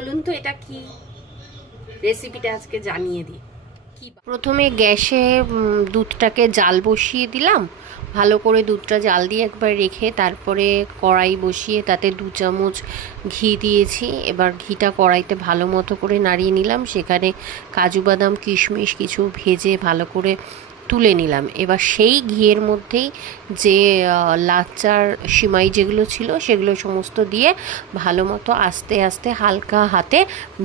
বলুন তো এটা কি রেসিপিটা আজকে জানিয়ে দিই। প্রথমে গ্যাসে দুধটাকে জাল বসিয়ে দিলাম। ভালো করে দুধটা জাল দিয়ে একবার রেখে তারপরে কড়াই বসিয়ে তাতে 2 চামচ ঘি দিয়েছি। এবার ঘিটা কড়াইতে ভালো মতো করে নাড়িয়ে নিলাম। সেখানে কাজু বাদাম কিশমিশ কিছু ভেজে ভালো করে তুলে নিলাম। এবার সেই ঘিয়ের মধ্যেই যে লাচ্চার সিমাই যেগুলো ছিল সেগুলো সমস্ত দিয়ে ভালো মতো আস্তে আস্তে হালকা হাতে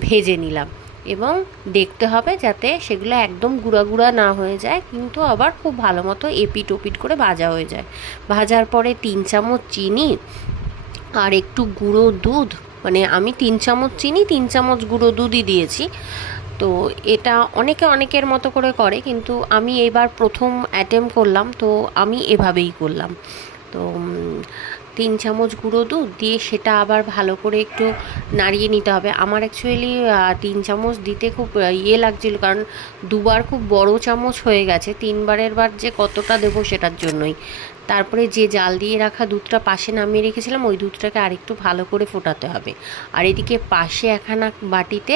ভেজে নিলাম। এবং দেখতে হবে যাতে সেগুলো একদম গুঁড়া গুঁড়া না হয়ে যায়, কিন্তু আবার খুব ভালো মতো এপিট ওপিট করে ভাজা হয়ে যায়। ভাজার পরে 3 চামচ চিনি আর একটু গুঁড়ো দুধ, মানে আমি 3 চামচ চিনি 3 চামচ গুঁড়ো দুধই দিয়েছি। তো এটা অনেকের মতো করে করে, কিন্তু আমি এবার প্রথম অ্যাটেম্প করলাম, তো আমি এভাবেই করলাম। তো 3 চামচ গুঁড়ো দুধ দিয়ে সেটা আবার ভালো করে একটু নাড়িয়ে নিতে হবে। আমার অ্যাকচুয়ালি 3 চামচ দিতে খুব লাগছিল, কারণ দুবার খুব বড় চামচ হয়ে গেছে, 3বারের বার যে কতটা দেবো সেটার জন্যই। তারপরে যে জাল দিয়ে রাখা দুধটা পাশে নামিয়ে রেখেছিলাম ওই দুধটাকে আরেকটু ভালো করে ফোটাতে হবে। আর এদিকে পাশে একখানা বাটিতে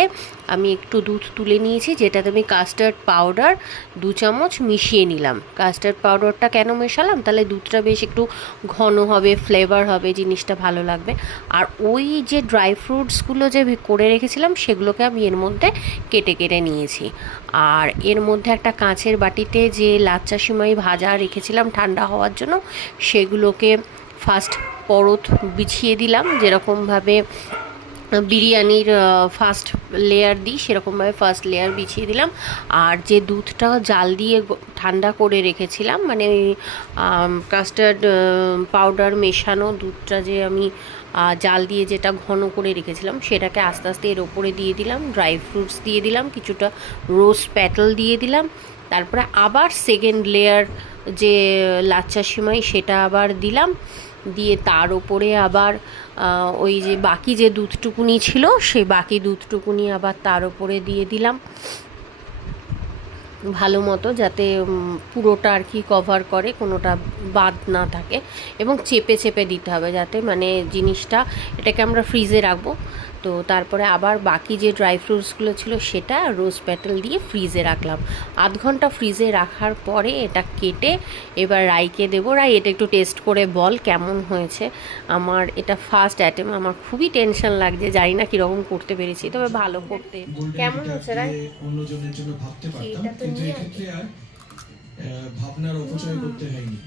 আমি একটু দুধ তুলে নিয়েছি, যেটাতে আমি কাস্টার্ড পাউডার 2 চামচ মিশিয়ে নিলাম। কাস্টার্ড পাউডারটা কেন মেশালাম, তাহলে দুধটা বেশ একটু ঘন হবে, ফ্লেভার হবে, জিনিসটা ভালো লাগবে। আর ওই যে ড্রাই ফ্রুটসগুলো যে করে রেখেছিলাম সেগুলোকে আমি এর মধ্যে কেটে কেটে নিয়েছি। আর এর মধ্যে একটা কাঁচের বাটিতে যে লাচ্চা সিমাই ভাজা রেখেছিলাম ঠান্ডা হওয়ার জন্য সেগুলোকে ফার্স্ট পরত বিছিয়ে দিলাম, যেরকমভাবে বিরিয়ানির ফার্স্ট লেয়ার দিই সেরকমভাবে ফার্স্ট লেয়ার বিছিয়ে দিলাম। আর যে দুধটা জাল দিয়ে ঠান্ডা করে রেখেছিলাম, মানে ওই কাস্টার্ড পাউডার মেশানো দুধটা যে আমি জাল দিয়ে যেটা ঘন করে রেখেছিলাম সেটাকে আস্তে আস্তে এর ওপরে দিয়ে দিলাম। ড্রাই ফ্রুটস দিয়ে দিলাম, কিছুটা রোজ প্যাটেল দিয়ে দিলাম। তারপরে আবার সেকেন্ড লেয়ার যে লাচ্চা সিমাই সেটা আবার দিলাম, দিয়ে তার ওপরে আবার ওই যে বাকি যে দুধটুকুনি ছিল সেই বাকি দুধটুকুনি আবার তার ওপরে দিয়ে দিলাম ভালো মতো, যাতে পুরোটা আর কি কভার করে, কোনোটা বাদ না থাকে। এবং চেপে চেপে দিতে হবে যাতে মানে জিনিসটা, এটাকে আমরা ফ্রিজে রাখবো। তো তারপরে আবার বাকি যে ড্রাই ফ্রুটসগুলো ছিল সেটা রোজ প্যাটেল দিয়ে ফ্রিজে রাখলাম। আধ ঘন্টা ফ্রিজে রাখার পরে এটা কেটে এবার রাইকে দেবো। রাই, এটা একটু টেস্ট করে বল কেমন হয়েছে। আমার এটা ফার্স্ট অ্যাটেম্প, আমার খুবই টেনশন লাগছে, জানি না কীরকম করতে পেরেছি, তবে ভালো করতে। কেমন হচ্ছে রাই? এটা তো নিয়ে ভাবনার অপচয় করতে হয়নি।